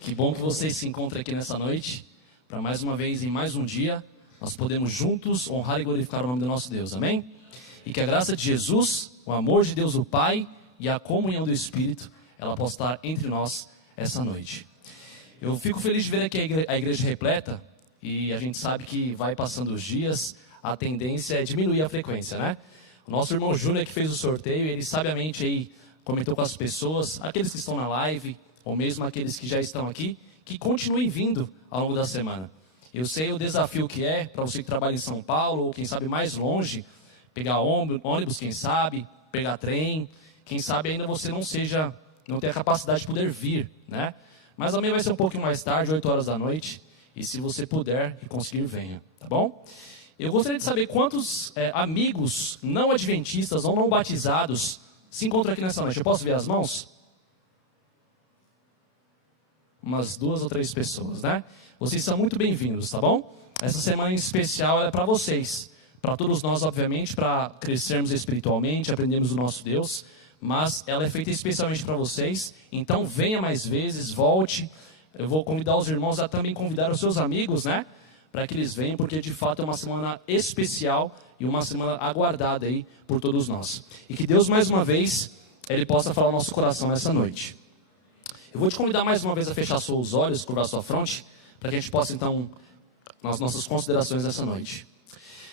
Que bom que você se encontra aqui nessa noite, para mais uma vez, em mais um dia, nós podemos juntos honrar e glorificar o nome do nosso Deus, amém? E que a graça de Jesus, o amor de Deus o Pai e a comunhão do Espírito, ela possa estar entre nós essa noite. Eu fico feliz de ver aqui a igreja repleta, e a gente sabe que vai passando os dias, a tendência é diminuir a frequência, né? O nosso irmão Júnior que fez o sorteio, ele sabiamente aí comentou com as pessoas, aqueles que estão na live, ou mesmo aqueles que já estão aqui, que continuem vindo ao longo da semana. Eu sei o desafio que é para você que trabalha em São Paulo, ou quem sabe mais longe, pegar ônibus, quem sabe, pegar trem, quem sabe ainda você não tem a capacidade de poder vir, né? Mas amanhã vai ser um pouquinho mais tarde, 8 horas da noite, e se você puder e conseguir, venha, tá bom? Eu gostaria de saber quantos amigos não adventistas ou não batizados se encontram aqui nessa noite. Eu posso ver as mãos? Umas 2 ou 3 pessoas, né? Vocês são muito bem-vindos, tá bom? Essa semana em especial é para vocês, para todos nós, obviamente, para crescermos espiritualmente, aprendermos o nosso Deus, mas ela é feita especialmente para vocês, então venha mais vezes, volte. Eu vou convidar os irmãos a também convidar os seus amigos, né? Para que eles venham, porque de fato é uma semana especial e uma semana aguardada aí por todos nós. E que Deus, mais uma vez, Ele possa falar ao nosso coração nessa noite. Eu vou te convidar mais uma vez a fechar seus olhos, curvar sua fronte, para que a gente possa, então, nas nossas considerações dessa noite.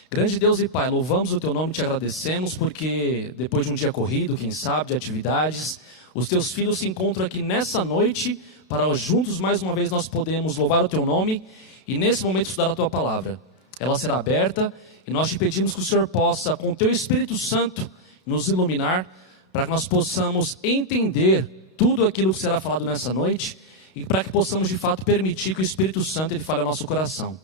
Grande Deus e Pai, louvamos o Teu nome e Te agradecemos, porque depois de um dia corrido, quem sabe, de atividades, os Teus filhos se encontram aqui nessa noite, para juntos, mais uma vez, nós podemos louvar o Teu nome e, nesse momento, estudar a Tua palavra. Ela será aberta e nós Te pedimos que o Senhor possa, com o Teu Espírito Santo, nos iluminar, para que nós possamos entender tudo aquilo que será falado nessa noite e para que possamos, de fato, permitir que o Espírito Santo ele fale ao nosso coração.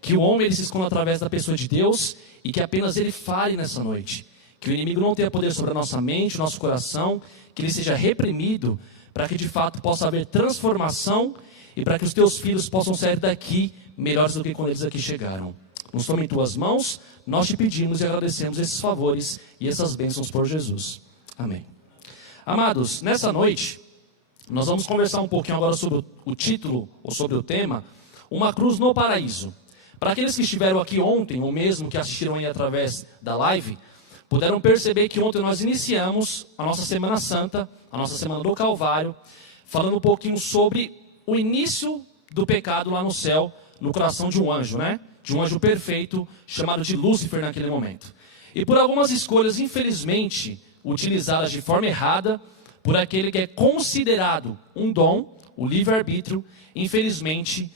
Que o homem ele se esconda através da pessoa de Deus e que apenas ele fale nessa noite. Que o inimigo não tenha poder sobre a nossa mente, o nosso coração, que ele seja reprimido, para que, de fato, possa haver transformação e para que os teus filhos possam sair daqui melhores do que quando eles aqui chegaram. Nos toma em tuas mãos, nós te pedimos e agradecemos esses favores e essas bênçãos por Jesus. Amém. Amados, nessa noite, nós vamos conversar um pouquinho agora sobre o título, ou sobre o tema, Uma Cruz no Paraíso. Para aqueles que estiveram aqui ontem, ou mesmo que assistiram aí através da live, puderam perceber que ontem nós iniciamos a nossa Semana Santa, a nossa Semana do Calvário, falando um pouquinho sobre o início do pecado lá no céu, no coração de um anjo, né? De um anjo perfeito, chamado de Lúcifer naquele momento. E por algumas escolhas, infelizmente, utilizadas de forma errada, por aquele que é considerado um dom, o livre-arbítrio, infelizmente,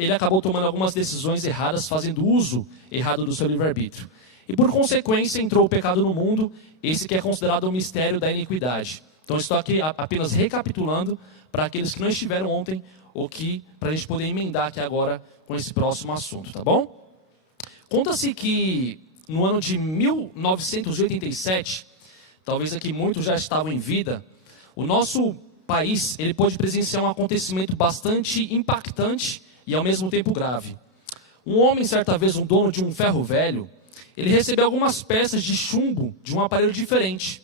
ele acabou tomando algumas decisões erradas, fazendo uso errado do seu livre-arbítrio. E por consequência, entrou o pecado no mundo, esse que é considerado o mistério da iniquidade. Então, estou aqui apenas recapitulando para aqueles que não estiveram ontem, ou que, para a gente poder emendar aqui agora com esse próximo assunto, tá bom? Conta-se que no ano de 1987, talvez aqui muitos já estavam em vida, o nosso país ele pôde presenciar um acontecimento bastante impactante e ao mesmo tempo grave. Um homem, certa vez, um dono de um ferro velho, ele recebeu algumas peças de chumbo de um aparelho diferente.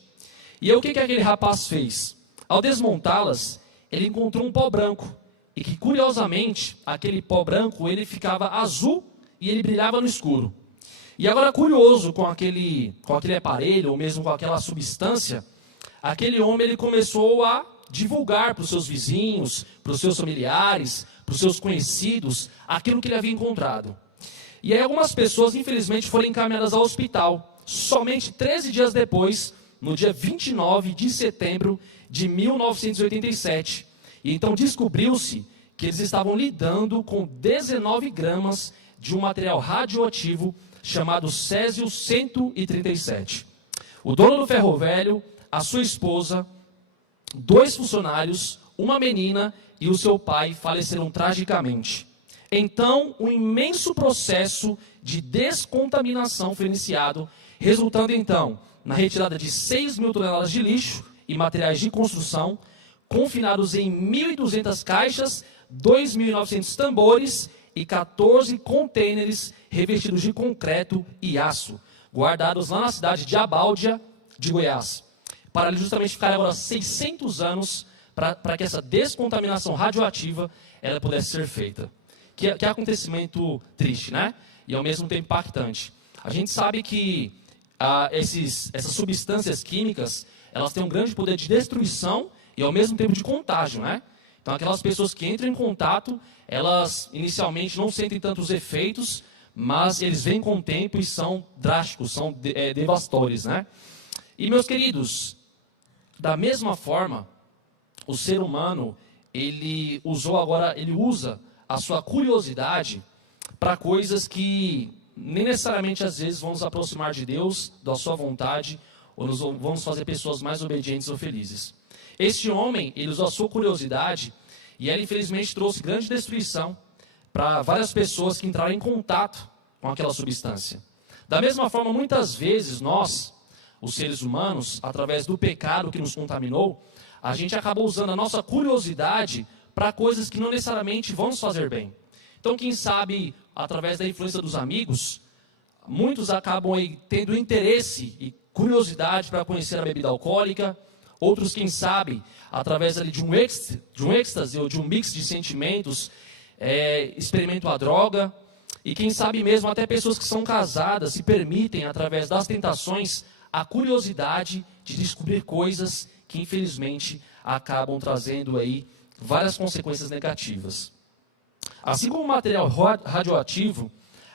E aí o que aquele rapaz fez? Ao desmontá-las, ele encontrou um pó branco. E que, curiosamente, aquele pó branco ele ficava azul e ele brilhava no escuro. E agora, curioso com aquele aparelho, ou mesmo com aquela substância, aquele homem ele começou a divulgar para os seus vizinhos, para os seus familiares, para os seus conhecidos, aquilo que ele havia encontrado. E aí algumas pessoas, infelizmente, foram encaminhadas ao hospital, somente 13 dias depois, no dia 29 de setembro de 1987. E então descobriu-se que eles estavam lidando com 19 gramas de um material radioativo chamado Césio-137. O dono do ferro velho, a sua esposa, 2 funcionários, uma menina e o seu pai faleceram tragicamente. Então, um imenso processo de descontaminação foi iniciado, resultando então na retirada de 6.000 toneladas de lixo e materiais de construção, confinados em 1.200 caixas, 2.900 tambores e 14 contêineres revestidos de concreto e aço, guardados lá na cidade de Abáldia, de Goiás, para justamente ficar agora 600 anos para que essa descontaminação radioativa ela pudesse ser feita. Que acontecimento triste, né? E ao mesmo tempo impactante. A gente sabe que essas substâncias químicas, elas têm um grande poder de destruição e ao mesmo tempo de contágio, né? Então aquelas pessoas que entram em contato, elas inicialmente não sentem tantos efeitos, mas eles vêm com o tempo e são drásticos, são devastadores, né? E meus queridos, da mesma forma, o ser humano, ele usa a sua curiosidade para coisas que nem necessariamente às vezes vão nos aproximar de Deus, da sua vontade, ou vão nos fazer pessoas mais obedientes ou felizes. Este homem, ele usou a sua curiosidade e ela infelizmente trouxe grande destruição para várias pessoas que entraram em contato com aquela substância. Da mesma forma, muitas vezes nós, os seres humanos, através do pecado que nos contaminou, a gente acaba usando a nossa curiosidade para coisas que não necessariamente vão nos fazer bem. Então, quem sabe, através da influência dos amigos, muitos acabam aí tendo interesse e curiosidade para conhecer a bebida alcoólica. Outros, quem sabe, através ali de um êxtase ou de um mix de sentimentos, experimentam a droga. E quem sabe mesmo até pessoas que são casadas se permitem, através das tentações, a curiosidade de descobrir coisas que, infelizmente, acabam trazendo aí várias consequências negativas. Assim como o material radioativo,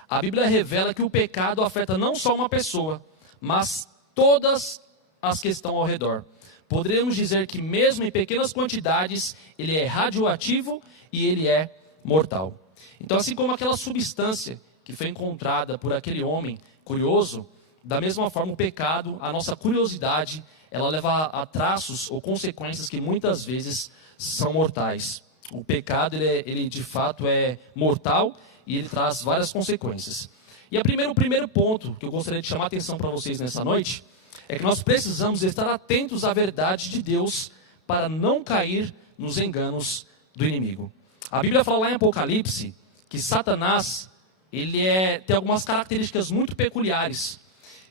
a Bíblia revela que o pecado afeta não só uma pessoa, mas todas as que estão ao redor. Poderíamos dizer que mesmo em pequenas quantidades, ele é radioativo e ele é mortal. Então, assim como aquela substância que foi encontrada por aquele homem curioso, da mesma forma o pecado, a nossa curiosidade, ela leva a traços ou consequências que muitas vezes são mortais. O pecado, ele de fato é mortal e ele traz várias consequências. E o primeiro ponto que eu gostaria de chamar a atenção para vocês nessa noite é que nós precisamos estar atentos à verdade de Deus para não cair nos enganos do inimigo. A Bíblia fala lá em Apocalipse que Satanás, ele tem algumas características muito peculiares.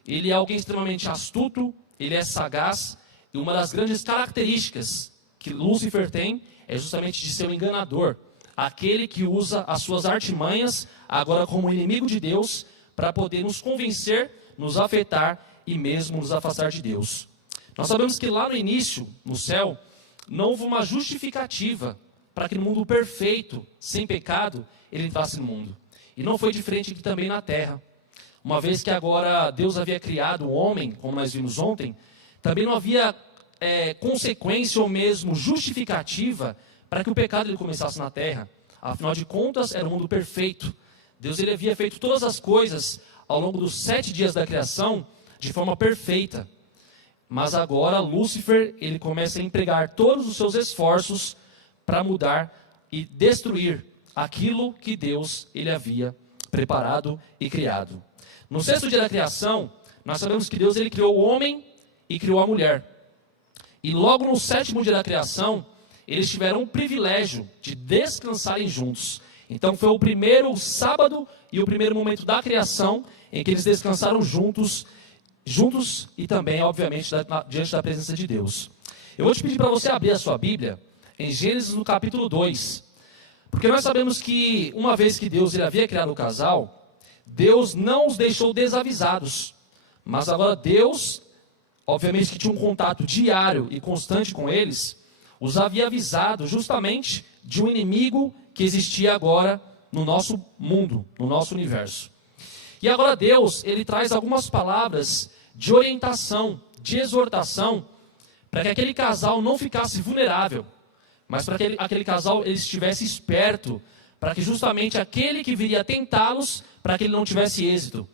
Ele é alguém extremamente astuto, ele é sagaz, e uma das grandes características que Lúcifer tem é justamente de ser um enganador. Aquele que usa as suas artimanhas, agora como inimigo de Deus, para poder nos convencer, nos afetar e mesmo nos afastar de Deus. Nós sabemos que lá no início, no céu, não houve uma justificativa para que no mundo perfeito, sem pecado, ele entrasse no mundo. E não foi diferente aqui também na terra. Uma vez que agora Deus havia criado o homem, como nós vimos ontem, também não havia consequência ou mesmo justificativa para que o pecado ele começasse na terra. Afinal de contas, era um mundo perfeito. Deus ele havia feito todas as coisas ao longo dos 7 dias da criação de forma perfeita. Mas agora Lúcifer ele começa a empregar todos os seus esforços para mudar e destruir aquilo que Deus ele havia preparado e criado. No 6º dia da criação, nós sabemos que Deus ele criou o homem e criou a mulher. E logo no 7º dia da criação, eles tiveram o privilégio de descansarem juntos. Então foi o primeiro sábado e o primeiro momento da criação em que eles descansaram juntos e também, obviamente, diante da presença de Deus. Eu vou te pedir para você abrir a sua Bíblia em Gênesis no capítulo 2. Porque nós sabemos que uma vez que Deus ele havia criado o casal, Deus não os deixou desavisados. Mas agora Deus, obviamente que tinha um contato diário e constante com eles, os havia avisado justamente de um inimigo que existia agora no nosso mundo, no nosso universo. E agora Deus, ele traz algumas palavras de orientação, de exortação, para que aquele casal não ficasse vulnerável, mas para que aquele casal ele estivesse esperto, para que justamente aquele que viria tentá-los, para que ele não tivesse êxito.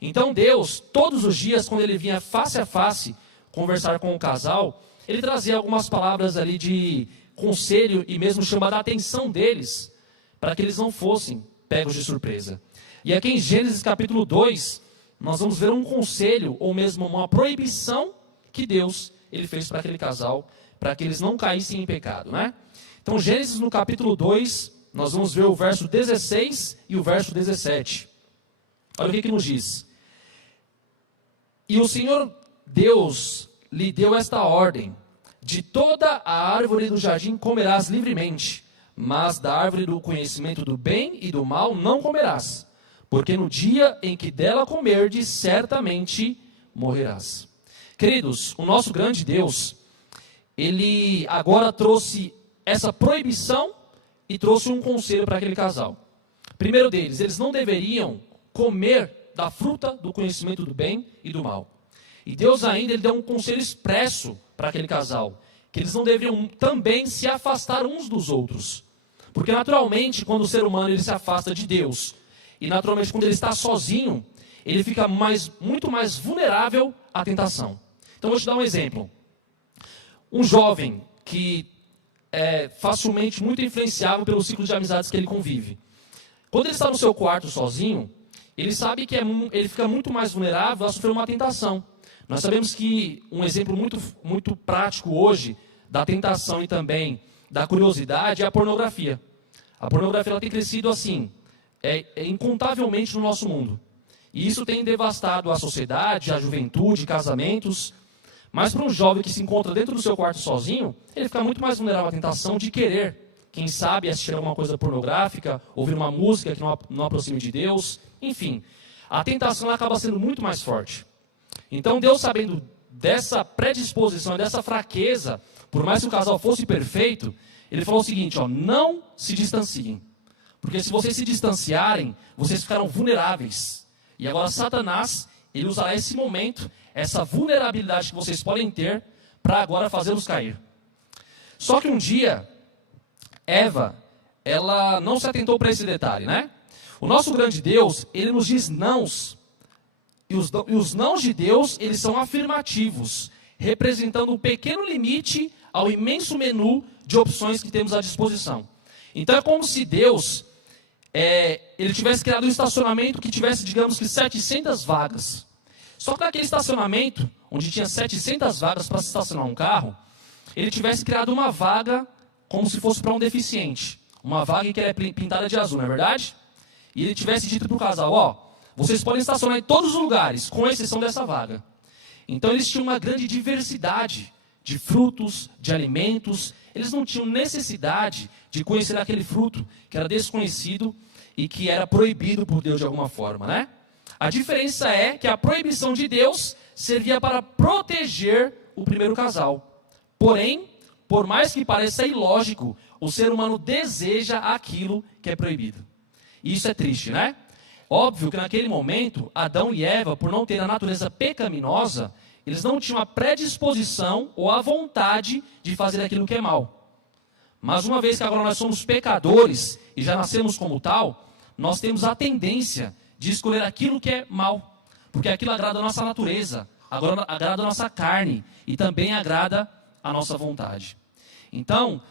Então Deus, todos os dias, quando ele vinha face a face conversar com o casal, ele trazia algumas palavras ali de conselho e mesmo chamar a atenção deles, para que eles não fossem pegos de surpresa. E aqui em Gênesis capítulo 2, nós vamos ver um conselho, ou mesmo uma proibição que Deus ele fez para aquele casal, para que eles não caíssem em pecado, né? Então, Gênesis no capítulo 2, nós vamos ver o verso 16 e o verso 17. Olha o que nos diz. E o Senhor Deus lhe deu esta ordem: de toda a árvore do jardim comerás livremente, mas da árvore do conhecimento do bem e do mal não comerás, porque no dia em que dela comerdes, certamente morrerás. Queridos, o nosso grande Deus, Ele agora trouxe essa proibição e trouxe um conselho para aquele casal. Primeiro deles, eles não deveriam comer da fruta do conhecimento do bem e do mal. E Deus ainda ele deu um conselho expresso para aquele casal, que eles não deveriam também se afastar uns dos outros. Porque naturalmente, quando o ser humano ele se afasta de Deus, e naturalmente quando ele está sozinho, ele fica muito mais vulnerável à tentação. Então vou te dar um exemplo. Um jovem que é facilmente muito influenciável pelo ciclo de amizades que ele convive. Quando ele está no seu quarto sozinho, ele sabe que ele fica muito mais vulnerável a sofrer uma tentação. Nós sabemos que um exemplo muito prático hoje da tentação e também da curiosidade é a pornografia. A pornografia ela tem crescido assim, incontavelmente no nosso mundo. E isso tem devastado a sociedade, a juventude, casamentos. Mas para um jovem que se encontra dentro do seu quarto sozinho, ele fica muito mais vulnerável à tentação de querer, quem sabe, assistir alguma coisa pornográfica, ouvir uma música que não aproxime de Deus. Enfim, a tentação acaba sendo muito mais forte. Então Deus, sabendo dessa predisposição, dessa fraqueza, por mais que o casal fosse perfeito, ele falou o seguinte, não se distanciem. Porque se vocês se distanciarem, vocês ficarão vulneráveis. E agora Satanás, ele usará esse momento, essa vulnerabilidade que vocês podem ter, para agora fazê-los cair. Só que um dia, Eva, ela não se atentou para esse detalhe, né? O nosso grande Deus, ele nos diz nãos. E os nãos de Deus, eles são afirmativos, representando um pequeno limite ao imenso menu de opções que temos à disposição. Então é como se Deus, ele tivesse criado um estacionamento que tivesse, digamos que 700 vagas. Só que naquele estacionamento, onde tinha 700 vagas para se estacionar um carro, ele tivesse criado uma vaga como se fosse para um deficiente. Uma vaga que é pintada de azul, não é verdade? E ele tivesse dito para o casal, vocês podem estacionar em todos os lugares, com exceção dessa vaga. Então eles tinham uma grande diversidade de frutos, de alimentos. Eles não tinham necessidade de conhecer aquele fruto que era desconhecido e que era proibido por Deus de alguma forma, né? A diferença é que a proibição de Deus servia para proteger o primeiro casal. Porém, por mais que pareça ilógico, o ser humano deseja aquilo que é proibido. E isso é triste, né? Óbvio que naquele momento, Adão e Eva, por não ter a natureza pecaminosa, eles não tinham a predisposição ou a vontade de fazer aquilo que é mal. Mas uma vez que agora nós somos pecadores e já nascemos como tal, nós temos a tendência de escolher aquilo que é mal, porque aquilo agrada a nossa natureza, agora agrada a nossa carne e também agrada a nossa vontade. Então,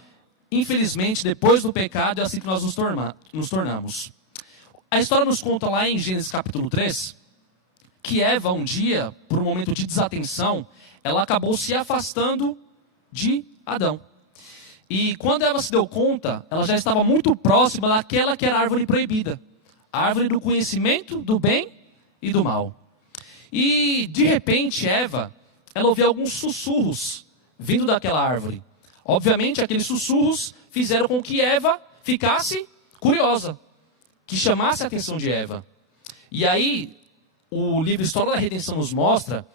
infelizmente, depois do pecado, é assim que nós nos tornamos. A história nos conta lá em Gênesis capítulo 3, que Eva um dia, por um momento de desatenção, ela acabou se afastando de Adão. E quando Eva se deu conta, ela já estava muito próxima daquela que era a árvore proibida. A árvore do conhecimento do bem e do mal. E, de repente, Eva, ela ouviu alguns sussurros vindo daquela árvore. Obviamente, aqueles sussurros fizeram com que Eva ficasse curiosa, que chamasse a atenção de Eva. E aí, o livro História da Redenção nos mostra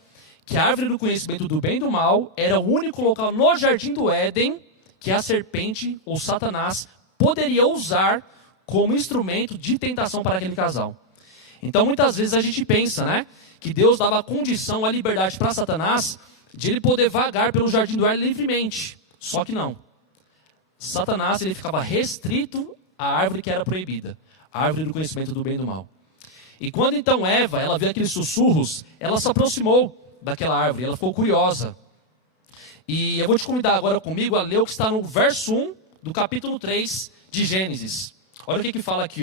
que a árvore do conhecimento do bem e do mal era o único local no Jardim do Éden que a serpente, ou Satanás, poderia usar como instrumento de tentação para aquele casal. Então, muitas vezes a gente pensa, né, que Deus dava a condição, a liberdade para Satanás de ele poder vagar pelo Jardim do Éden livremente. Só que não. Satanás, ele ficava restrito à árvore que era proibida, a árvore do conhecimento do bem e do mal. E quando então Eva, ela viu aqueles sussurros, ela se aproximou daquela árvore, ela ficou curiosa. E eu vou te convidar agora comigo a ler o que está no verso 1 do capítulo 3 de Gênesis. Olha o que fala aqui,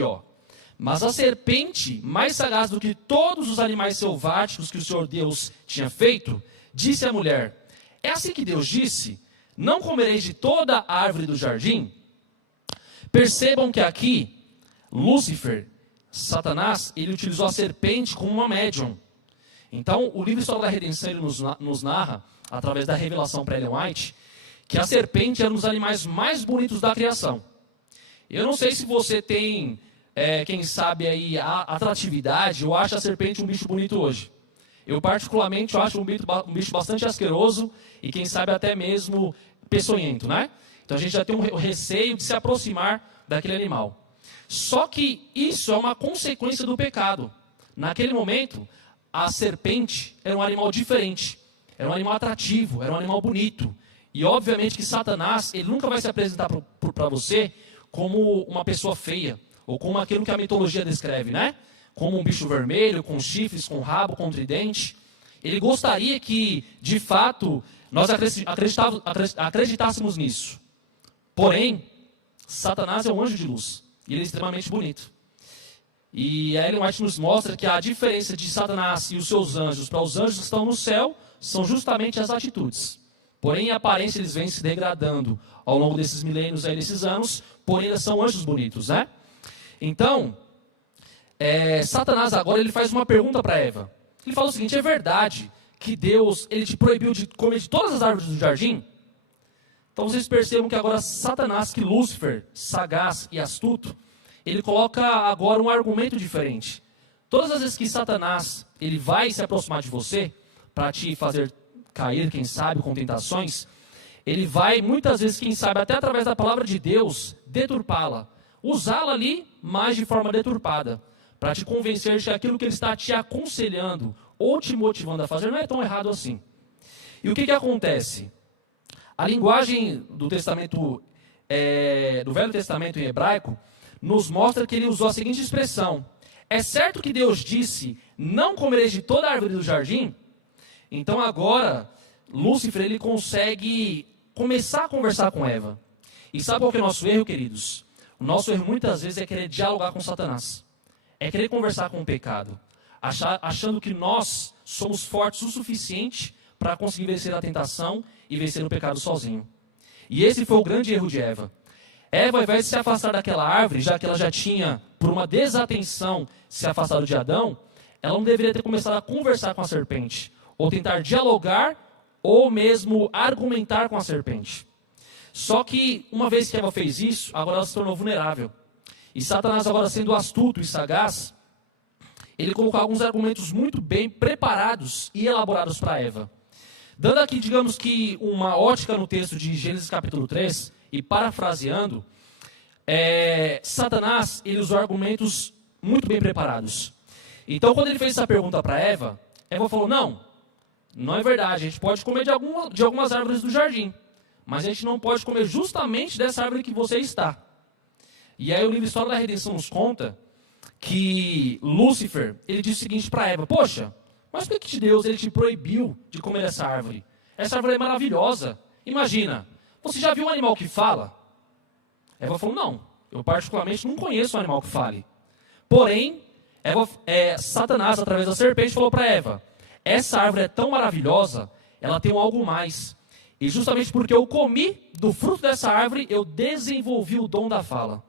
Mas a serpente, mais sagaz do que todos os animais selváticos que o Senhor Deus tinha feito, disse à mulher, é assim que Deus disse, não comereis de toda a árvore do jardim? Percebam que aqui, Lúcifer, Satanás, ele utilizou a serpente como uma médium. Então, o livro História da Redenção ele nos narra, através da revelação para Ellen White, que a serpente era um dos animais mais bonitos da criação. Eu não sei se você tem, quem sabe aí, a atratividade ou acha a serpente um bicho bonito hoje. Eu particularmente acho um bicho bastante asqueroso e quem sabe até mesmo peçonhento, né? Então a gente já tem um receio de se aproximar daquele animal. Só que isso é uma consequência do pecado. Naquele momento, a serpente era um animal diferente, era um animal atrativo, era um animal bonito. E obviamente que Satanás, ele nunca vai se apresentar para você como uma pessoa feia, ou como aquilo que a mitologia descreve, né? Como um bicho vermelho, com chifres, com rabo, com tridente. Ele gostaria que, de fato, nós acreditássemos nisso. Porém, Satanás é um anjo de luz, e ele é extremamente bonito. E a Ellen White nos mostra que a diferença de Satanás e os seus anjos para os anjos que estão no céu são justamente as atitudes. Porém, em aparência, eles vêm se degradando ao longo desses milênios, aí, desses anos, porém, eles são anjos bonitos, né? Então, Satanás agora ele faz uma pergunta para Eva. Ele fala o seguinte: é verdade que Deus ele te proibiu de comer de todas as árvores do jardim? Então vocês percebam que agora Satanás, que Lúcifer, sagaz e astuto, ele coloca agora um argumento diferente. Todas as vezes que Satanás ele vai se aproximar de você para te fazer cair, quem sabe, com tentações, ele vai muitas vezes, quem sabe, até através da palavra de Deus, deturpá-la. Usá-la ali, mas de forma deturpada, para te convencer de que aquilo que ele está te aconselhando ou te motivando a fazer não é tão errado assim. E o que acontece? A linguagem do Testamento, do Velho Testamento em hebraico, nos mostra que ele usou a seguinte expressão: é certo que Deus disse, não comereis de toda a árvore do jardim? Então agora, Lúcifer ele consegue começar a conversar com Eva. E sabe qual que é o nosso erro, queridos? O nosso erro muitas vezes é querer dialogar com Satanás. É querer conversar com o pecado. Achando que nós somos fortes o suficiente para conseguir vencer a tentação e vencer o pecado sozinho. E esse foi o grande erro de Eva. Eva, ao invés de se afastar daquela árvore, já que ela já tinha, por uma desatenção, se afastado de Adão, ela não deveria ter começado a conversar com a serpente, ou tentar dialogar, ou mesmo argumentar com a serpente. Só que, uma vez que Eva fez isso, agora ela se tornou vulnerável. E Satanás, agora sendo astuto e sagaz, ele colocou alguns argumentos muito bem preparados e elaborados para Eva. Dando aqui, digamos que, uma ótica no texto de Gênesis capítulo 3, e parafraseando, Satanás, ele usou argumentos muito bem preparados. Então, quando ele fez essa pergunta para Eva, Eva falou: não é verdade, a gente pode comer de algumas árvores do jardim, mas a gente não pode comer justamente dessa árvore que você está. E aí o livro História da Redenção nos conta que Lúcifer, ele disse o seguinte para Eva: poxa, mas por que Deus ele te proibiu de comer essa árvore? Essa árvore é maravilhosa. Imagina, você já viu um animal que fala? Eva falou: não, eu particularmente não conheço um animal que fale. Porém, Satanás, através da serpente, falou para Eva: essa árvore é tão maravilhosa, ela tem algo mais. E justamente porque eu comi do fruto dessa árvore, eu desenvolvi o dom da fala.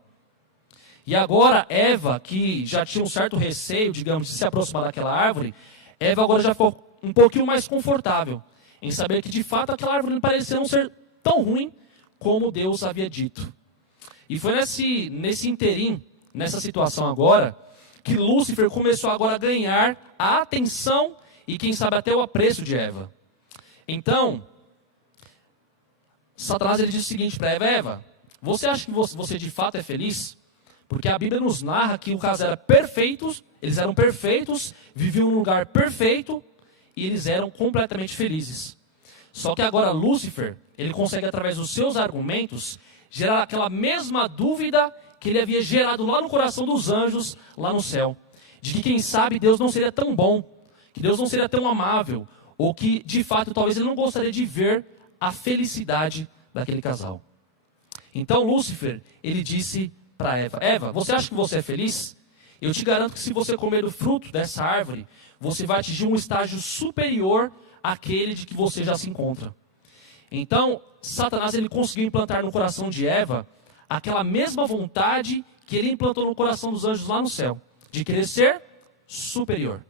E agora, Eva, que já tinha um certo receio, digamos, de se aproximar daquela árvore, Eva agora já ficou um pouquinho mais confortável em saber que, de fato, aquela árvore não parecia não ser tão ruim como Deus havia dito. E foi nesse interim, nessa situação agora, que Lúcifer começou agora a ganhar a atenção e, quem sabe, até o apreço de Eva. Então, Satanás ele diz o seguinte para Eva: Eva, você acha que você de fato é feliz? Porque a Bíblia nos narra que o caso era perfeito, eles eram perfeitos, viviam num lugar perfeito e eles eram completamente felizes. Só que agora Lúcifer, ele consegue, através dos seus argumentos, gerar aquela mesma dúvida que ele havia gerado lá no coração dos anjos, lá no céu. De que, quem sabe, Deus não seria tão bom, que Deus não seria tão amável, ou que, de fato, talvez ele não gostaria de ver a felicidade daquele casal. Então Lúcifer, ele disse para Eva: Eva, você acha que você é feliz? Eu te garanto que se você comer do fruto dessa árvore, você vai atingir um estágio superior àquele de que você já se encontra. Então, Satanás ele conseguiu implantar no coração de Eva aquela mesma vontade que ele implantou no coração dos anjos lá no céu, de querer ser superior.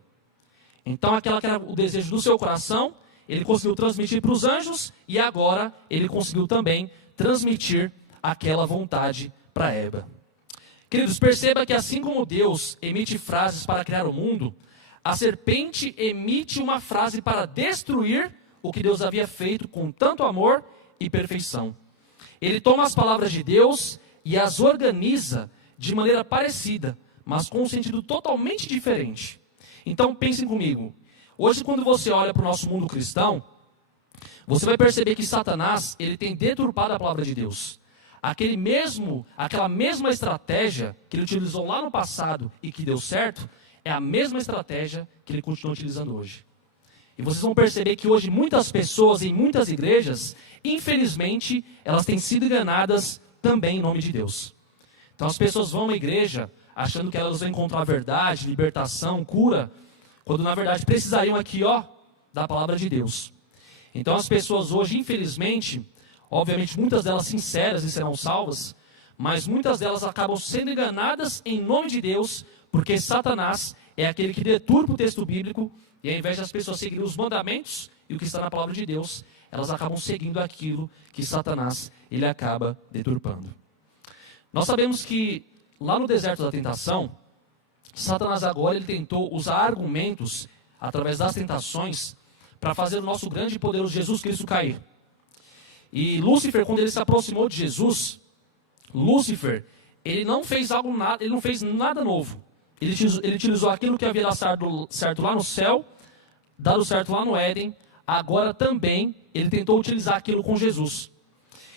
Então, aquela que era o desejo do seu coração, ele conseguiu transmitir para os anjos e agora ele conseguiu também transmitir aquela vontade para Eva. Queridos, perceba que assim como Deus emite frases para criar o mundo, a serpente emite uma frase para destruir o que Deus havia feito com tanto amor e perfeição. Ele toma as palavras de Deus e as organiza de maneira parecida, mas com um sentido totalmente diferente. Então pensem comigo, hoje quando você olha para o nosso mundo cristão, você vai perceber que Satanás, ele tem deturpado a palavra de Deus. Aquela mesma estratégia que ele utilizou lá no passado e que deu certo, é a mesma estratégia que ele continua utilizando hoje. E vocês vão perceber que hoje muitas pessoas em muitas igrejas, infelizmente, elas têm sido enganadas também em nome de Deus. Então as pessoas vão à igreja achando que elas vão encontrar verdade, libertação, cura, quando na verdade precisariam aqui, da palavra de Deus. Então as pessoas hoje, infelizmente, obviamente muitas delas sinceras e serão salvas, mas muitas delas acabam sendo enganadas em nome de Deus, porque Satanás é aquele que deturpa o texto bíblico, e ao invés das pessoas seguirem os mandamentos e o que está na palavra de Deus, elas acabam seguindo aquilo que Satanás ele acaba deturpando. Nós sabemos que lá no deserto da tentação, Satanás agora ele tentou usar argumentos através das tentações para fazer o nosso grande e poderoso Jesus Cristo cair. E Lúcifer, quando ele se aproximou de Jesus, Lúcifer, ele não fez nada novo. Ele utilizou aquilo que havia dado certo lá no céu, dado certo lá no Éden, agora também ele tentou utilizar aquilo com Jesus.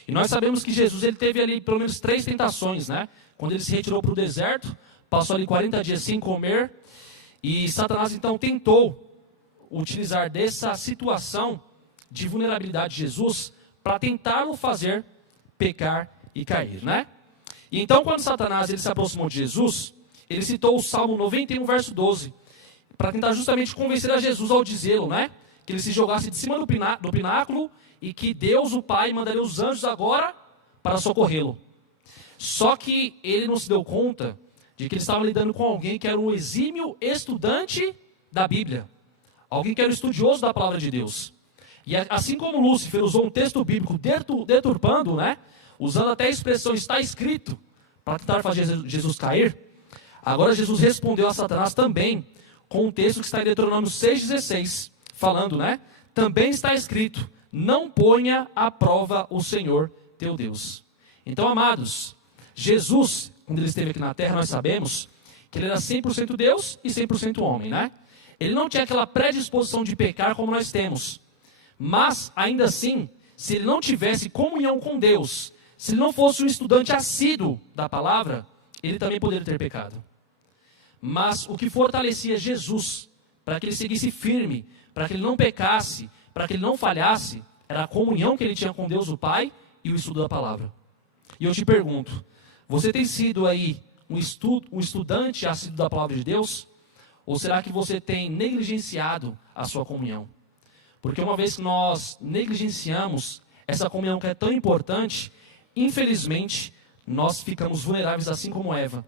E nós sabemos que Jesus ele teve ali pelo menos 3 tentações, né? Quando ele se retirou para o deserto, passou ali 40 dias sem comer, e Satanás então tentou utilizar dessa situação de vulnerabilidade de Jesus para tentá-lo fazer pecar e cair, né? E então quando Satanás ele se aproximou de Jesus, ele citou o Salmo 91, verso 12, para tentar justamente convencer a Jesus ao dizê-lo, né? Que ele se jogasse de cima do pináculo e que Deus, o Pai, mandaria os anjos agora para socorrê-lo. Só que ele não se deu conta de que ele estava lidando com alguém que era um exímio estudante da Bíblia. Alguém que era estudioso da palavra de Deus. E assim como Lúcifer usou um texto bíblico deturpando, né? Usando até a expressão está escrito, para tentar fazer Jesus cair, agora Jesus respondeu a Satanás também com um texto que está em Deuteronômio 6,16, falando, né? Também está escrito, não ponha à prova o Senhor teu Deus. Então, amados, Jesus, quando ele esteve aqui na terra, nós sabemos que ele era 100% Deus e 100% homem, né? Ele não tinha aquela predisposição de pecar como nós temos. Mas, ainda assim, se ele não tivesse comunhão com Deus, se ele não fosse um estudante assíduo da palavra, ele também poderia ter pecado. Mas o que fortalecia Jesus, para que ele seguisse firme, para que ele não pecasse, para que ele não falhasse, era a comunhão que ele tinha com Deus o Pai e o estudo da palavra. E eu te pergunto, você tem sido aí um estudante assíduo da palavra de Deus? Ou será que você tem negligenciado a sua comunhão? Porque uma vez que nós negligenciamos essa comunhão que é tão importante, infelizmente, nós ficamos vulneráveis assim como Eva.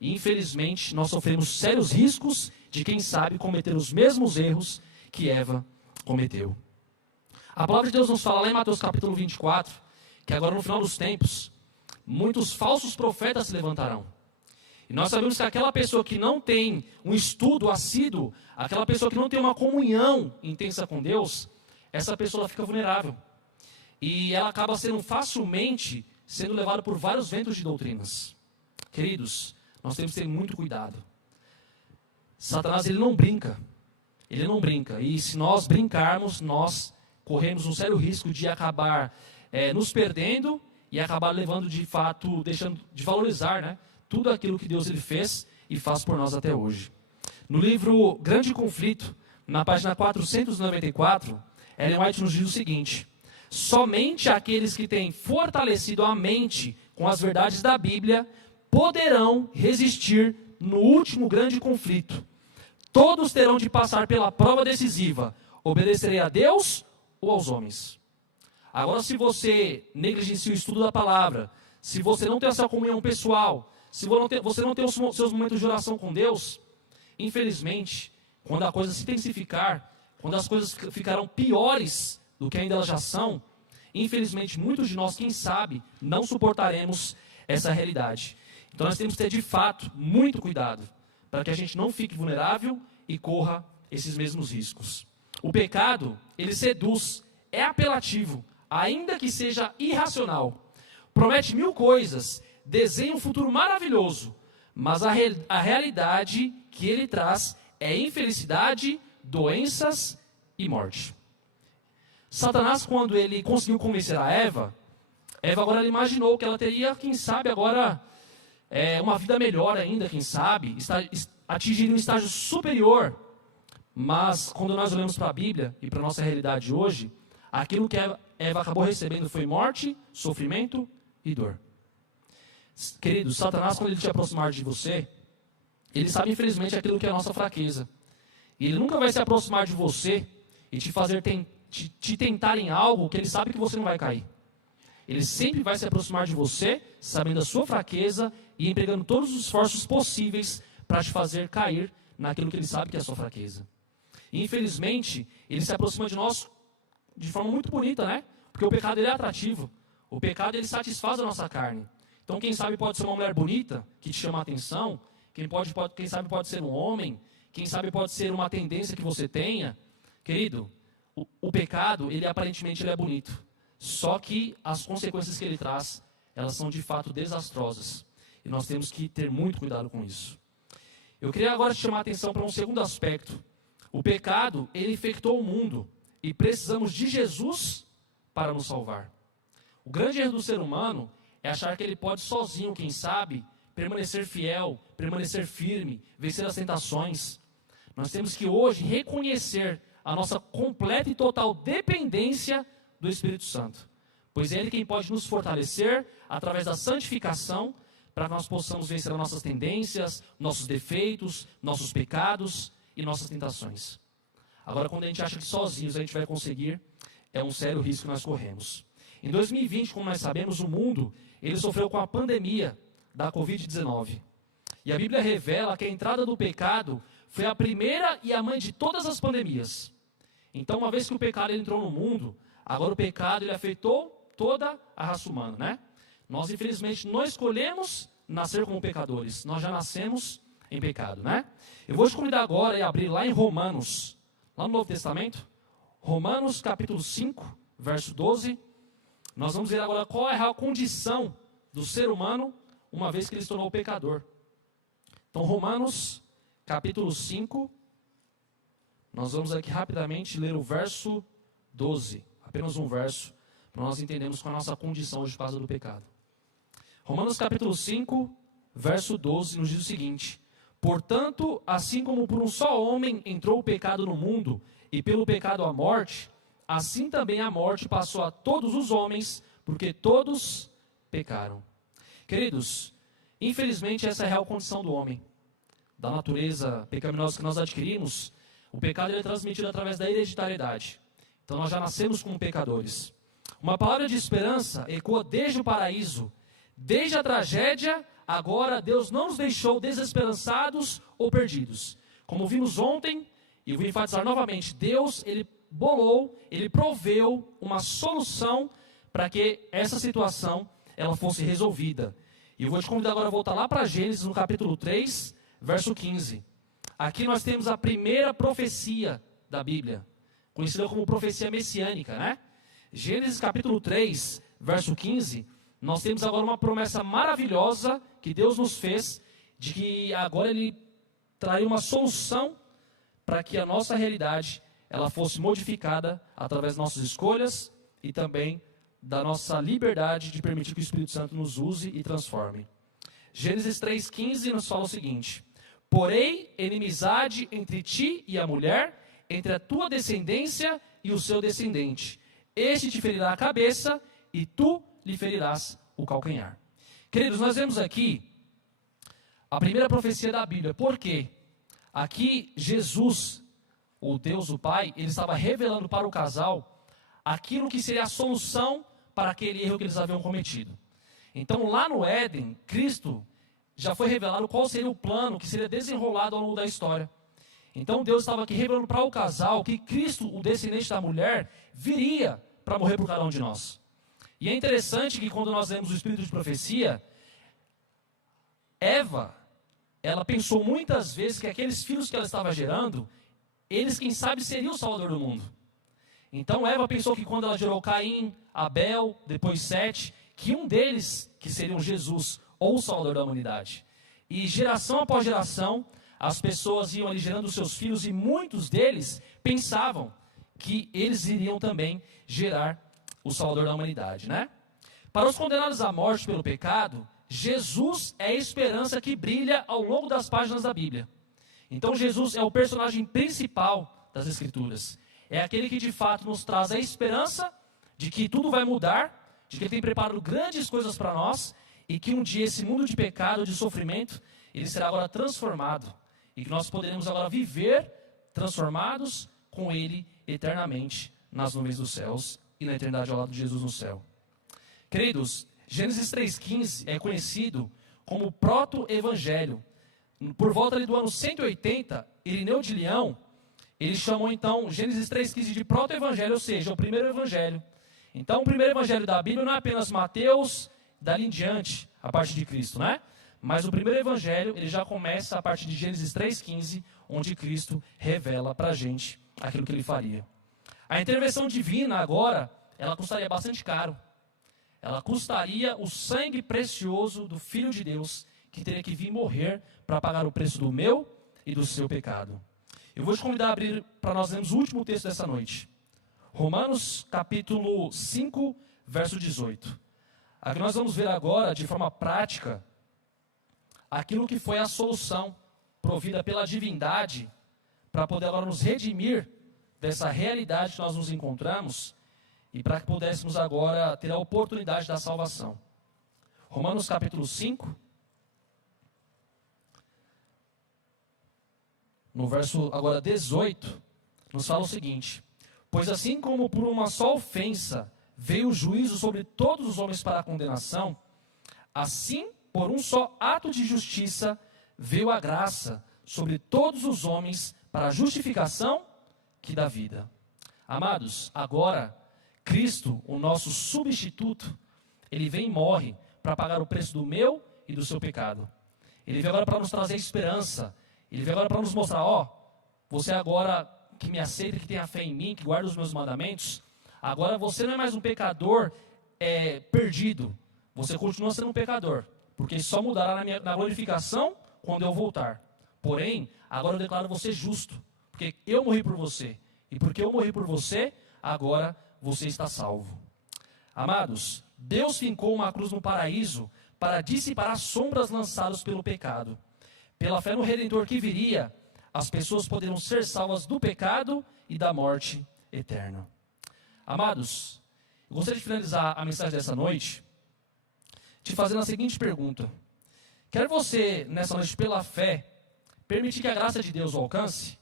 E infelizmente, nós sofremos sérios riscos de, quem sabe, cometer os mesmos erros que Eva cometeu. A palavra de Deus nos fala lá em Mateus capítulo 24, que agora no final dos tempos, muitos falsos profetas se levantarão. E nós sabemos que aquela pessoa que não tem um estudo assíduo, aquela pessoa que não tem uma comunhão intensa com Deus, essa pessoa ela fica vulnerável. E ela acaba facilmente sendo levada por vários ventos de doutrinas. Queridos, nós temos que ter muito cuidado. Satanás, ele não brinca. Ele não brinca. E se nós brincarmos, nós corremos um sério risco de acabar nos perdendo e acabar levando de fato, deixando de valorizar, né, tudo aquilo que Deus ele fez e faz por nós até hoje. No livro Grande Conflito, na página 494, Ellen White nos diz o seguinte: somente aqueles que têm fortalecido a mente com as verdades da Bíblia poderão resistir no último grande conflito. Todos terão de passar pela prova decisiva: obedecerei a Deus ou aos homens? Agora, se você negligencia o estudo da palavra, se você não tem essa comunhão pessoal, se você não tem os seus momentos de oração com Deus, infelizmente, quando a coisa se intensificar, quando as coisas ficarão piores do que ainda elas já são, infelizmente, muitos de nós, quem sabe, não suportaremos essa realidade. Então nós temos que ter, de fato, muito cuidado, para que a gente não fique vulnerável e corra esses mesmos riscos. O pecado, ele seduz, é apelativo, ainda que seja irracional. Promete 1000 coisas, desenha um futuro maravilhoso, mas a realidade que ele traz é infelicidade, doenças e morte. Satanás, quando ele conseguiu convencer a Eva agora ela imaginou que ela teria, quem sabe, agora uma vida melhor ainda, quem sabe, atingir um estágio superior. Mas, quando nós olhamos para a Bíblia e para a nossa realidade hoje, aquilo que Eva acabou recebendo foi morte, sofrimento e dor. Querido, Satanás, quando ele te aproximar de você, ele sabe, infelizmente, aquilo que é a nossa fraqueza. E ele nunca vai se aproximar de você e te fazer te tentar em algo que ele sabe que você não vai cair. Ele sempre vai se aproximar de você, sabendo da sua fraqueza e empregando todos os esforços possíveis para te fazer cair naquilo que ele sabe que é a sua fraqueza. E, infelizmente, ele se aproxima de nós de forma muito bonita, né? Porque o pecado ele é atrativo. O pecado ele satisfaz a nossa carne. Então, quem sabe pode ser uma mulher bonita que te chama a atenção. Quem sabe pode ser um homem. Quem sabe pode ser uma tendência que você tenha. Querido, o pecado, ele aparentemente ele é bonito. Só que as consequências que ele traz, elas são de fato desastrosas. E nós temos que ter muito cuidado com isso. Eu queria agora te chamar a atenção para um segundo aspecto. O pecado, ele infectou o mundo. E precisamos de Jesus para nos salvar. O grande erro do ser humano é achar que ele pode sozinho, quem sabe, permanecer fiel, permanecer firme, vencer as tentações. Nós temos que hoje reconhecer a nossa completa e total dependência do Espírito Santo. Pois é Ele quem pode nos fortalecer através da santificação para que nós possamos vencer as nossas tendências, nossos defeitos, nossos pecados e nossas tentações. Agora, quando a gente acha que sozinhos a gente vai conseguir, é um sério risco que nós corremos. Em 2020, como nós sabemos, o mundo ele sofreu com a pandemia da Covid-19. E a Bíblia revela que a entrada do pecado foi a primeira e a mãe de todas as pandemias. Então, uma vez que o pecado entrou no mundo, agora o pecado ele afetou toda a raça humana, né? Nós, infelizmente, não escolhemos nascer como pecadores. Nós já nascemos em pecado, né? Eu vou te convidar agora a abrir lá em Romanos, lá no Novo Testamento, Romanos capítulo 5, verso 12. Nós vamos ver agora qual é a condição do ser humano, uma vez que ele se tornou pecador. Então, Romanos capítulo 5, nós vamos aqui rapidamente ler o verso 12. Apenas um verso, para nós entendermos qual é a nossa condição hoje por causa do pecado. Romanos capítulo 5, verso 12, nos diz o seguinte: portanto, assim como por um só homem entrou o pecado no mundo, e pelo pecado a morte, assim também a morte passou a todos os homens, porque todos pecaram. Queridos, infelizmente essa é a real condição do homem. Da natureza pecaminosa que nós adquirimos, o pecado é transmitido através da hereditariedade. Então nós já nascemos como pecadores. Uma palavra de esperança ecoa desde o paraíso. Desde a tragédia, agora Deus não nos deixou desesperançados ou perdidos. Como vimos ontem, e eu vou enfatizar novamente, Deus, Ele proveu uma solução para que essa situação ela fosse resolvida. E eu vou te convidar agora a voltar lá para Gênesis, no capítulo 3, verso 15. Aqui nós temos a primeira profecia da Bíblia, conhecida como profecia messiânica, né? Gênesis capítulo 3, verso 15, nós temos agora uma promessa maravilhosa que Deus nos fez, de que agora Ele traria uma solução para que a nossa realidade ela fosse modificada através das nossas escolhas e também da nossa liberdade de permitir que o Espírito Santo nos use e transforme. Gênesis 3,15 nos fala o seguinte: porém, inimizade entre ti e a mulher, entre a tua descendência e o seu descendente. Este te ferirá a cabeça e tu lhe ferirás o calcanhar. Queridos, nós vemos aqui a primeira profecia da Bíblia. Por quê? Aqui Jesus, o Deus, o Pai, ele estava revelando para o casal aquilo que seria a solução para aquele erro que eles haviam cometido. Então, lá no Éden, Cristo já foi revelado qual seria o plano que seria desenrolado ao longo da história. Então Deus estava aqui revelando para o casal que Cristo, o descendente da mulher, viria para morrer por cada um de nós. E é interessante que quando nós lemos o Espírito de Profecia, Eva, ela pensou muitas vezes que aqueles filhos que ela estava gerando, eles, quem sabe, seriam o Salvador do mundo. Então Eva pensou que quando ela gerou Caim, Abel, depois Sete, que um deles, que seriam Jesus, ou o Salvador da humanidade. E geração após geração, as pessoas iam ali gerando seus filhos e muitos deles pensavam que eles iriam também gerar o Salvador da humanidade, né? Para os condenados à morte pelo pecado, Jesus é a esperança que brilha ao longo das páginas da Bíblia. Então Jesus é o personagem principal das Escrituras. É aquele que de fato nos traz a esperança de que tudo vai mudar, de que Ele tem preparado grandes coisas para nós e que um dia esse mundo de pecado, de sofrimento, ele será agora transformado e que nós poderemos agora viver transformados com Ele eternamente nas nuvens dos céus e na eternidade ao lado de Jesus no céu. Queridos, Gênesis 3,15 é conhecido como proto-evangelho. Por volta ali do ano 180, Irineu de Leão, ele chamou então Gênesis 3,15 de proto-evangelho, ou seja, o primeiro evangelho. Então, o primeiro evangelho da Bíblia não é apenas Mateus, dali em diante, a partir de Cristo, né? Mas o primeiro evangelho, ele já começa a partir de Gênesis 3,15, onde Cristo revela para a gente aquilo que ele faria. A intervenção divina agora, ela custaria bastante caro. Ela custaria o sangue precioso do Filho de Deus, que teria que vir morrer para pagar o preço do meu e do seu pecado. Eu vou te convidar a abrir para nós lermos o último texto dessa noite. Romanos capítulo 5, verso 18. Aqui nós vamos ver agora, de forma prática, aquilo que foi a solução provida pela divindade para poder agora nos redimir dessa realidade que nós nos encontramos e para que pudéssemos agora ter a oportunidade da salvação. Romanos capítulo 5, no verso agora 18, nos fala o seguinte: pois assim como por uma só ofensa veio o juízo sobre todos os homens para a condenação, assim por um só ato de justiça veio a graça sobre todos os homens para a justificação que dá vida. Amados, agora Cristo, o nosso substituto, ele vem e morre para pagar o preço do meu e do seu pecado. Ele veio agora para nos trazer esperança. Ele veio agora para nos mostrar, você agora que me aceita, que tem a fé em mim, que guarda os meus mandamentos, agora você não é mais um pecador perdido. Você continua sendo um pecador, porque só mudará na glorificação quando eu voltar. Porém, agora eu declaro você justo, porque eu morri por você. E porque eu morri por você, agora você está salvo. Amados, Deus fincou uma cruz no paraíso para dissipar as sombras lançadas pelo pecado. Pela fé no Redentor que viria, as pessoas poderão ser salvas do pecado e da morte eterna. Amados, eu gostaria de finalizar a mensagem dessa noite te fazendo a seguinte pergunta: quer você, nessa noite, pela fé, permitir que a graça de Deus o alcance?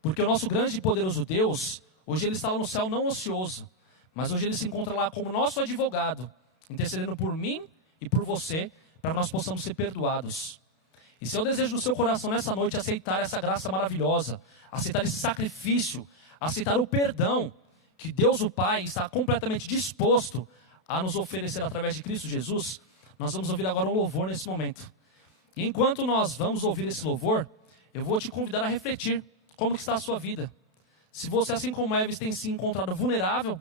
Porque o nosso grande e poderoso Deus, hoje ele está no céu não ocioso, mas hoje ele se encontra lá como nosso advogado, intercedendo por mim e por você, para nós possamos ser perdoados. E se é o desejo do seu coração nessa noite aceitar essa graça maravilhosa, aceitar esse sacrifício, aceitar o perdão que Deus o Pai está completamente disposto a nos oferecer através de Cristo Jesus, nós vamos ouvir agora um louvor nesse momento. E enquanto nós vamos ouvir esse louvor, eu vou te convidar a refletir como está a sua vida. Se você, assim como Eva, tem se encontrado vulnerável,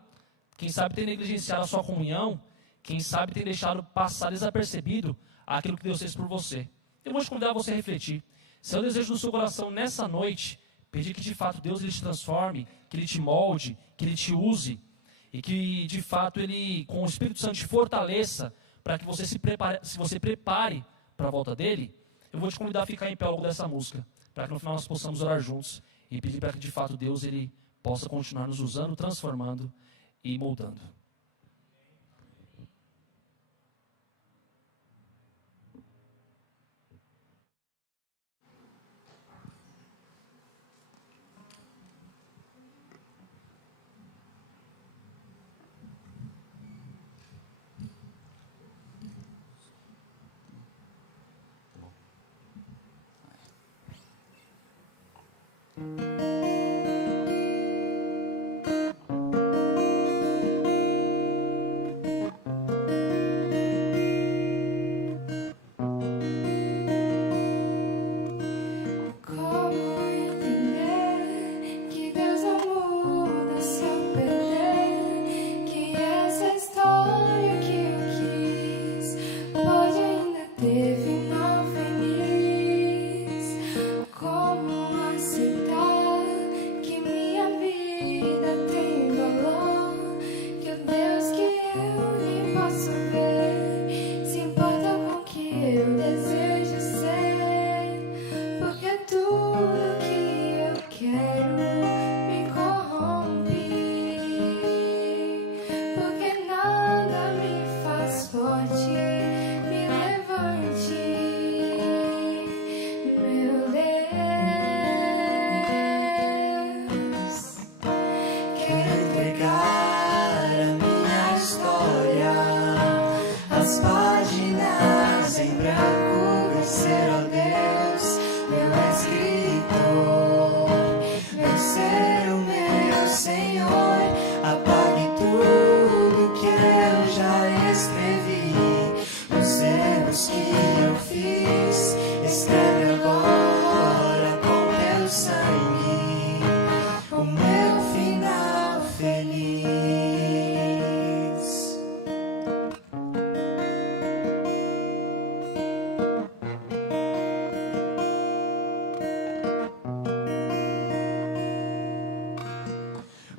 quem sabe tem negligenciado a sua comunhão, quem sabe tem deixado passar desapercebido aquilo que Deus fez por você. Eu vou te convidar a você a refletir. Se é o desejo do seu coração nessa noite, pedir que de fato Deus ele te transforme, que Ele te molde, que Ele te use, e que de fato Ele, com o Espírito Santo, te fortaleça, para que você se prepare para a volta dEle, eu vou te convidar a ficar em pé ao longo dessa música, para que no final nós possamos orar juntos, e pedir para que de fato Deus ele possa continuar nos usando, transformando e moldando.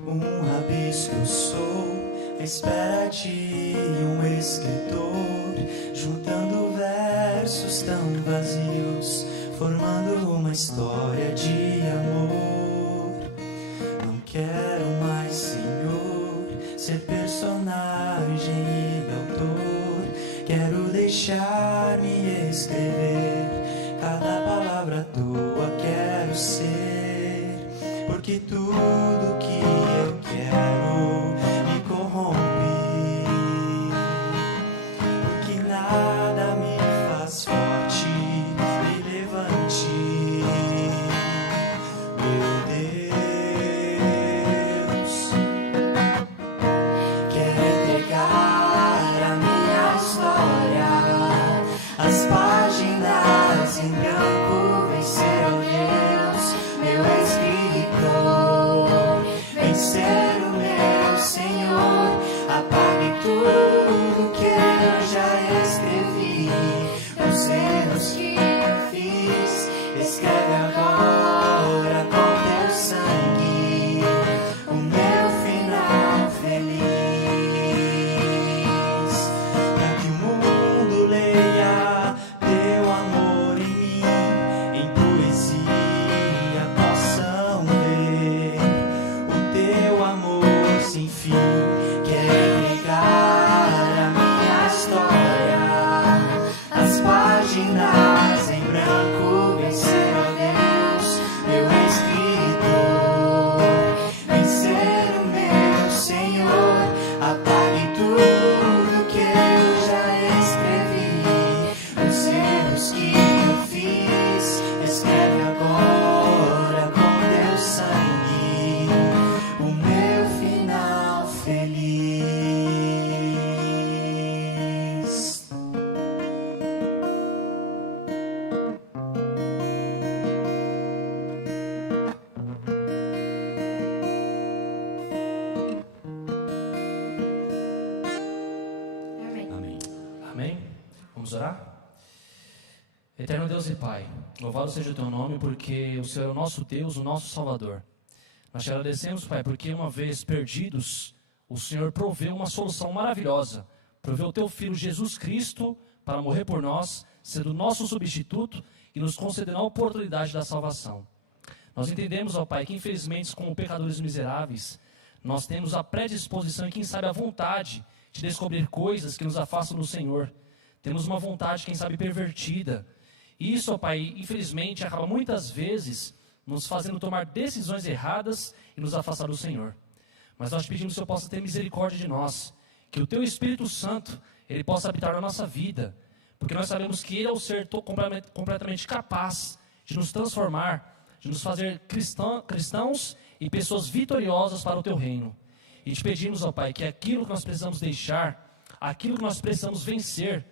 Um rabisco eu sou, à espera de um escritor, juntando versos tão vazios, formando uma história de amor. Não quero mais, Senhor, ser personagem e autor. Quero deixar-me escrever, cada palavra tua quero ser, porque tudo que eu quero me corrompe, porque nada me faz forte e levante. Meu Deus, quero entregar a minha história, as páginas em branco, vencer, ó Deus, meu escritor, vencer o meu Senhor, apague tudo que eu já escrevi, os erros que eu fiz, escreve agora com teu sangue, o meu final feliz, para que o mundo leia teu amor em mim, em poesia possam ver o teu amor sem fim. Quero entregar a minha história, as páginas em branco, vencer, ó Deus, meu escritor, vencer o meu Senhor, apague tudo que eu já escrevi, os erros que eu fiz, escreve agora com teu sangue, o meu final feliz. Amém. Amém. Amém? Vamos orar? Eterno Deus e Pai, louvado seja o Teu nome, porque o Senhor é o nosso Deus, o nosso Salvador. Nós te agradecemos, Pai, porque uma vez perdidos, o Senhor proveu uma solução maravilhosa. Proveu o Teu Filho Jesus Cristo para morrer por nós, sendo o nosso substituto e nos concedendo a oportunidade da salvação. Nós entendemos, ó Pai, que infelizmente, como pecadores miseráveis, nós temos a predisposição e, quem sabe, a vontade de descobrir coisas que nos afastam do Senhor. Temos uma vontade, quem sabe, pervertida. E isso, ó Pai, infelizmente, acaba muitas vezes nos fazendo tomar decisões erradas e nos afastar do Senhor. Mas nós te pedimos que o Senhor possa ter misericórdia de nós, que o Teu Espírito Santo, Ele possa habitar na nossa vida, porque nós sabemos que Ele é o ser completamente capaz de nos transformar, de nos fazer cristãos e pessoas vitoriosas para o Teu reino. E te pedimos, ó Pai, que aquilo que nós precisamos deixar, aquilo que nós precisamos vencer,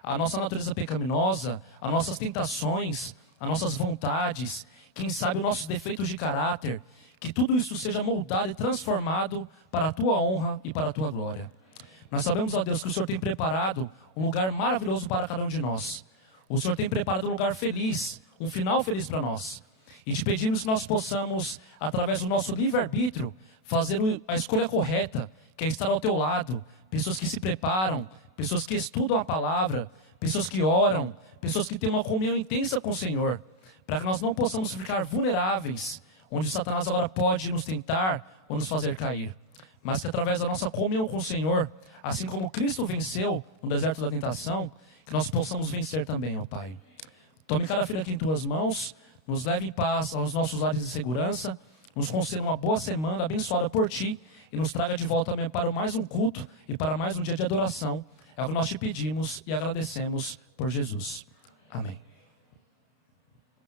a nossa natureza pecaminosa, as nossas tentações, as nossas vontades, quem sabe os nossos defeitos de caráter, que tudo isso seja moldado e transformado para a Tua honra e para a Tua glória. Nós sabemos, ó Deus, que o Senhor tem preparado um lugar maravilhoso para cada um de nós. O Senhor tem preparado um lugar feliz, um final feliz para nós. E te pedimos que nós possamos, através do nosso livre-arbítrio, fazer a escolha correta, que é estar ao Teu lado, pessoas que se preparam, pessoas que estudam a palavra, pessoas que oram, pessoas que têm uma comunhão intensa com o Senhor, para que nós não possamos ficar vulneráveis, onde Satanás agora pode nos tentar ou nos fazer cair, mas que através da nossa comunhão com o Senhor, assim como Cristo venceu no deserto da tentação, que nós possamos vencer também, ó Pai. Tome cada filho aqui em Tuas mãos, nos leve em paz aos nossos lares de segurança, nos conceda uma boa semana abençoada por Ti e nos traga de volta também para mais um culto e para mais um dia de adoração. É o que nós te pedimos e agradecemos por Jesus. Amém.